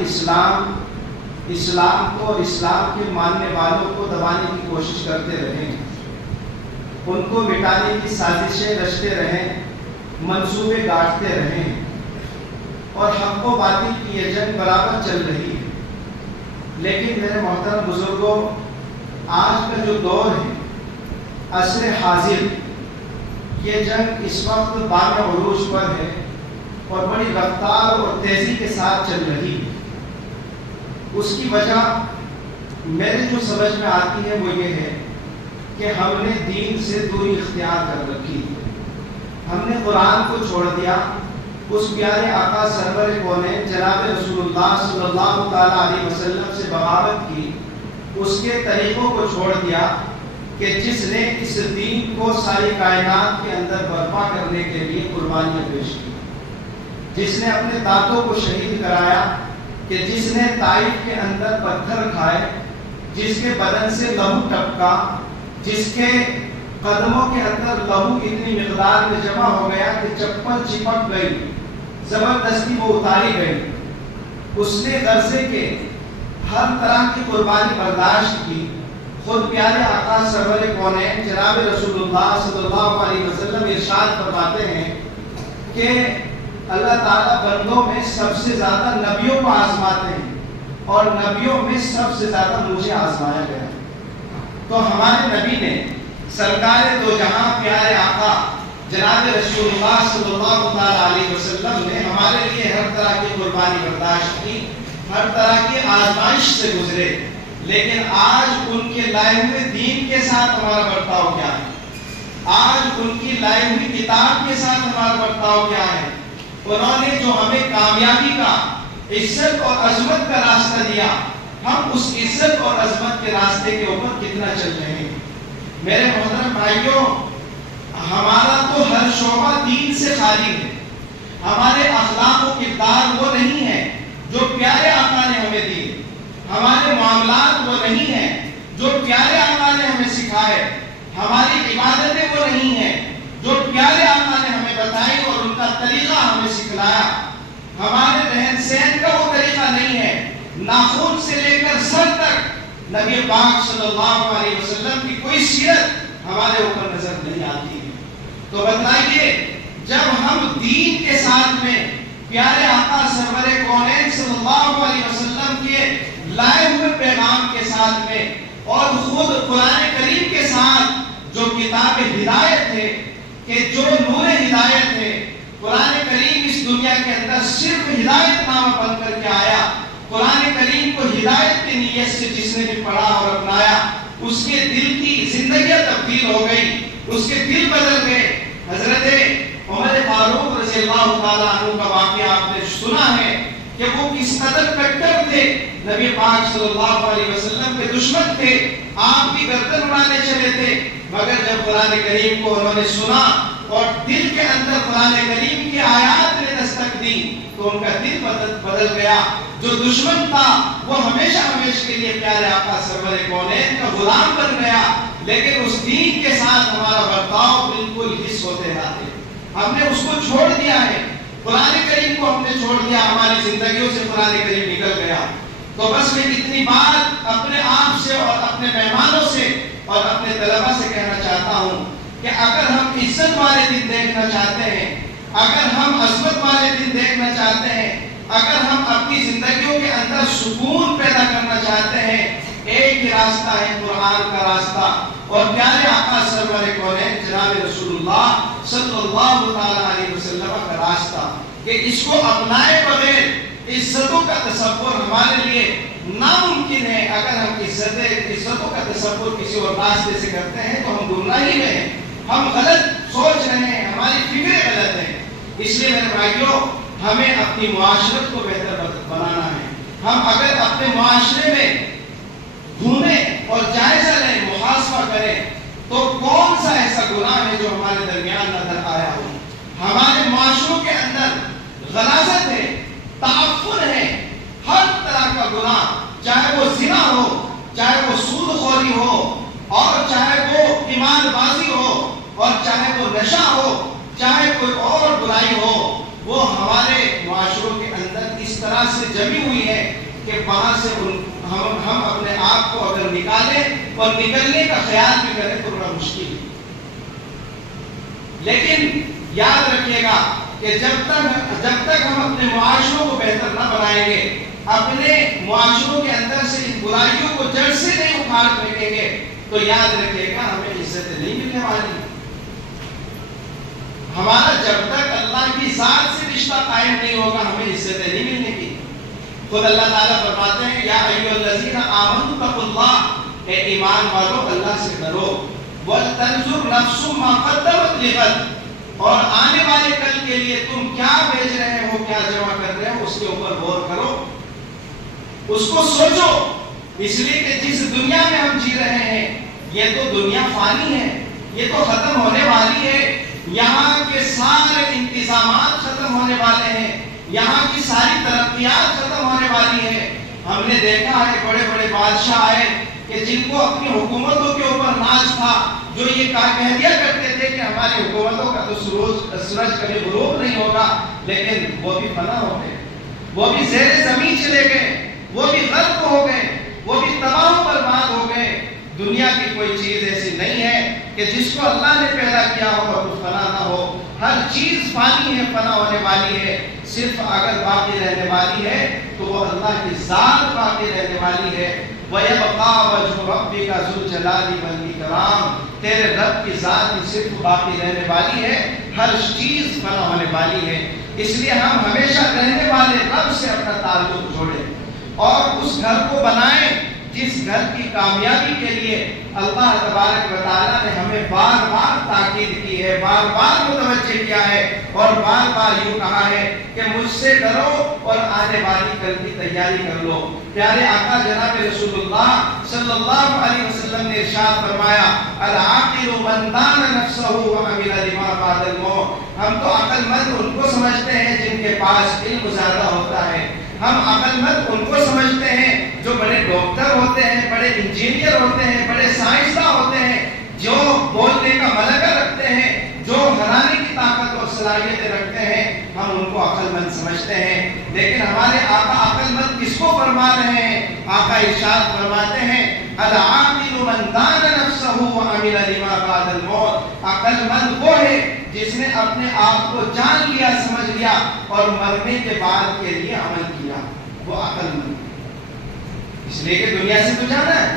اسلام کو اور اسلام کے ماننے والوں کو دبانے کی کوشش کرتے رہیں، ان کو مٹانے کی سازشیں رچتے رہیں، منصوبے گاٹتے رہیں، اور حق و باطل کی یہ جنگ برابر چل رہی ہے۔ لیکن میرے محترم بزرگوں، آج کا جو دور ہے، عصر حاضر، یہ جنگ اس وقت بام عروج پر ہے اور بڑی رفتار اور تیزی کے ساتھ چل رہی ہے۔ اس کی وجہ میرے جو سمجھ میں آتی ہے وہ یہ ہے کہ ہم نے دین سے دوری اختیار کر رکھی، ہم نے قرآن کو چھوڑ دیا، اس پیارے آقا سرور کونین جناب رسول اللہ صلی اللہ تعالیٰ علیہ وسلم سے بغاوت کی، اس کے طریقوں کو چھوڑ دیا کہ جس نے اس دین کو ساری کائنات کے اندر برپا کرنے کے لیے قربانیاں پیش کی، جس نے اپنے دانتوں کو شہید کرایا، کہ جس نے طائف کے اندر پتھر کھائے، جس کے بدن سے لہو ٹپکا، جس کے قدموں کے اندر لہو اتنی مقدار میں جمع ہو گیا کہ چپل چپک گئی، زبردستی وہ اتاری گئی، اس نے غرضے کے ہر طرح کی قربانی برداشت کی۔ خود پیارے آقا سرور کونین جناب رسول اللہ صلی اللہ علیہ وسلم ارشاد فرماتے ہیں کہ اللہ تعالیٰ بندوں میں سب سے زیادہ نبیوں کو آزماتے ہیں اور نبیوں میں سب سے زیادہ مجھے آزمایا گیا۔ تو ہمارے نبی نے سرکار دو جہاں پیارے آقا جناب رسول اللہ صلی اللہ علیہ وسلم نے ہمارے لیے ہر طرح کی قربانی برداشت کی، ہر طرح کی آزمائش سے گزرے، لیکن آج ان کے لائے ہوئے دین کے ساتھ ہمارا برتاؤ کیا ہے؟ آج ان کی لائی ہوئی کتاب کے ساتھ ہمارا برتاؤ کیا ہے؟ انہوں نے جو ہمیں کامیابی کا، عزت اور عظمت کا راستہ دیا، ہم اس عزت اور عظمت کے راستے کے اوپر کتنا چل رہے ہیں؟ میرے محترم بھائیوں، ہمارا تو ہر شعبہ دین سے خالی ہے۔ ہمارے اخلاق و کردار وہ نہیں ہے جو پیارے آقا نے ہمیں دی، ہمارے معاملات وہ نہیں ہیں جو پیارے آقا نے ہمیں سکھائے، ہماری عبادتیں وہ نہیں ہیں جو پیارے آقا نے ہمیں بتائی اور ان کا طریقہ ہمیں سکھلایا، ہمارے رہن سہن کا وہ طریقہ نہیں ہے، ناخن سے لے کر سر تک نبی پاک صلی اللہ علیہ وسلم کی کوئی سیرت ہمارے اوپر نظر نہیں آتی ہے۔ تو بتائیے، جب ہم دین کے ساتھ میں پیارے آقا سرور کونین صلی اللہ علیہ وسلم کے لائے ہوئے پیغام کے ساتھ میں اور خود قرآن کریم کے ساتھ جو کتاب ہدایت ہے، کہ جو نور ہدایت ہے، قرآن کریم اس دنیا کے اندر صرف ہدایت نامہ بن کر کے آیا۔ قرآن کریم کو ہدایت کی نیت سے جس نے بھی پڑھا اور اپنایا، اس کے دل کی زندگیاں تبدیل ہو گئی، اس کے دل بدل گئے۔ حضرت عمر فاروق رضی اللہ تعالیٰ عنہ کا واقعہ آپ نے سنا ہے کہ وہ کس قدر کٹر تھے، نبی پاک صلی اللہ علیہ وسلم کے دشمن تھے، آپ کی گردن اڑانے چلے تھے، مگر جب قرآن کریم کو انہوں نے سنا اور دل کے اندر قرآن کریم کی آیات نے دستک دی تو ان کا دل بدل گیا۔ جو دشمن تھا وہ ہمیشہ ہمیشہ کے لیے پیارے آقا سرور کونین کا غلام بن گیا، لیکن اس دین کے ساتھ ہمارا برتاؤ بالکل حس ہوتے رہتے۔ ہم نے اس کو چھوڑ دیا ہے، قرآن کریم کو ہم نے چھوڑ دیا، ہماری زندگیوں سے قرآن کریم نکل گیا۔ تو بس میں اتنی بات اپنے آپ سے اور اپنے مہمانوں سے اور اپنے طلبہ سے کہنا چاہتا ہوں کہ اگر ہم عزت والے دن دیکھنا چاہتے ہیں، اگر ہم عظمت والے دن دیکھنا چاہتے ہیں، اگر ہم اپنی زندگیوں کے اندر سکون پیدا کرنا چاہتے ہیں، ایک ہی راستہ ہے قرآن کا راستہ اور پیارے آقا سرور کونین جناب رسول اللہ صلی اللہ تعالیٰ علیہ وسلم کا راستہ، کہ اس کو اپنائے بغیر عزتوں کا تصور ہمارے لیے ناممکن ہے۔ اگر ہم عزتوں کا تصور کسی اور راستے سے کرتے ہیں تو ہم گمراہی میں ہیں، ہم غلط سوچ رہے ہیں، ہماری فکریں غلط ہیں۔ اس لیے میرے بھائیوں، ہمیں اپنی معاشرت کو بہتر بنانا ہے۔ ہم اگر اپنے معاشرے میں ڈھونڈیں اور جائزہ لیں، محاسبہ کریں تو کون سا ایسا گناہ ہے جو ہمارے درمیان نظر آیا ہو؟ ہمارے معاشروں کے اندر غلاظت ہے، تعفن ہے، ہر طرح کا گناہ، چاہے وہ زنا ہو، چاہے وہ سود خوری ہو، اور چاہے وہ ایمان بازی ہو، اور چاہے وہ نشہ ہو، چاہے کوئی اور برائی ہو، وہ ہمارے معاشروں کے اندر اس اس طرح سے جمی ہوئی ہے کہ وہاں سے ہم اپنے آپ کو اگر نکالیں اور نکلنے کا خیال بھی کریں تو بڑا مشکل ہے. لیکن یاد رکھیے گا کہ جب تک ہم اپنے معاشروں کو بہتر نہ بنائیں گے، اپنے معاشروں کے اندر سے ان برائیوں کو جڑ سے نہیں اکھاڑ پھینکیں گے، تو یاد رکھیے گا ہمیں عزت نہیں ملنے والی. ہمارا جب تک اللہ کی ذات سے رشتہ قائم نہیں ہوگا ہمیں عزت نہیں ملنے کی. خود اللہ تعالیٰ فرماتے ہیں یا ایھا الذین آمنوا اتقوا اللہ، اے ایمان والو اللہ سے ڈرو، وَلْتَنْظُرْ نَفْسٌ مَا قَدَّمَتْ لِغَدٍ، اور آنے والے کل کے لیے تم کیا بھیج رہے ہو، کیا جمع کر رہے ہو، اس کے اوپر غور کرو، اس کو سوچو. اس لیے کہ جس دنیا میں ہم جی رہے ہیں یہ تو دنیا فانی ہے، یہ تو ختم ہونے والی ہے. یہاں کے سارے انتظامات ختم ہونے والے ہیں، یہاں کی ساری ترقیات ختم ہونے والی ہے. ہم نے دیکھا ہے بڑے بڑے بادشاہ آئے کہ جن کو اپنی حکومتوں کے اوپر ناز تھا، جو یہ کہہ دیا کرتے تھے کہ ہماری حکومتوں کا تو سورج کبھی غروب نہیں ہوگا، لیکن وہ بھی فنا ہو گئے، وہ بھی زیر زمین چلے گئے، وہ بھی غرق ہو گئے، وہ بھی تباہ و برباد ہو گئے. دنیا کی کوئی چیز ایسی نہیں ہے کہ جس کو اللہ نے پیدا کیا ہو اور وہ فنا نہ ہو. ہر چیز فانی ہے، فنا ہونے والی ہے. صرف اگر باقی رہنے والی ہے تو وہ اللہ کی ذات باقی رہنے والی ہے. وَيَبْقَى وَجْهُ رَبِّكَ ذُو الْجَلَالِ وَالْإِكْرَامِ، تیرے رب کی ذات ہی صرف باقی رہنے والی ہے، ہر چیز فنا ہونے والی ہے. اس لیے ہم ہمیشہ رہنے والے رب سے اپنا تعلق جوڑیں اور اس گھر کو بنائیں جس گھر کی کامیابی کے لیے اللہ تبارک و تعالیٰ نے ہمیں بار بار تاکید کی ہے، بار بار متوجہ کیا ہے اور بار بار یوں کہا ہے کہ مجھ سے ڈرو اور آنے والی کل کی تیاری کر لو. پیارے آقا جناب رسول اللہ صلی اللہ علیہ وسلم نے ارشاد فرمایا العاقل من دان نفسہ وعمل لما بعد الموت. ہم تو عقل مند ان کو سمجھتے ہیں جن کے پاس علم زیادہ ہوتا ہے. ہم عقل مند ان کو سمجھتے ہیں جو بڑے ڈاکٹر ہوتے ہیں، بڑے انجینئر ہوتے ہیں، بڑے سائنسداں ہوتے ہیں، جو بولنے کا ملکہ رکھتے ہیں، جو ہرانے کی طاقت اور صلاحیتیں رکھتے ہیں. ہم ان کو عقل مند سمجھتے ہیں. لیکن ہمارے آقا عقل مند کس کو فرما رہے ہیں؟ آقا ارشاد فرماتے ہیں العاقل من دان نفسہ وعمل لما بعد الموت. عقل مند وہ ہے جس نے اپنے آپ کو جان لیا، سمجھ لیا اور مرنے کے بعد کے لیے عمل کیا، وہ عقل مند. اس لیے کہ دنیا سے تو جانا ہے،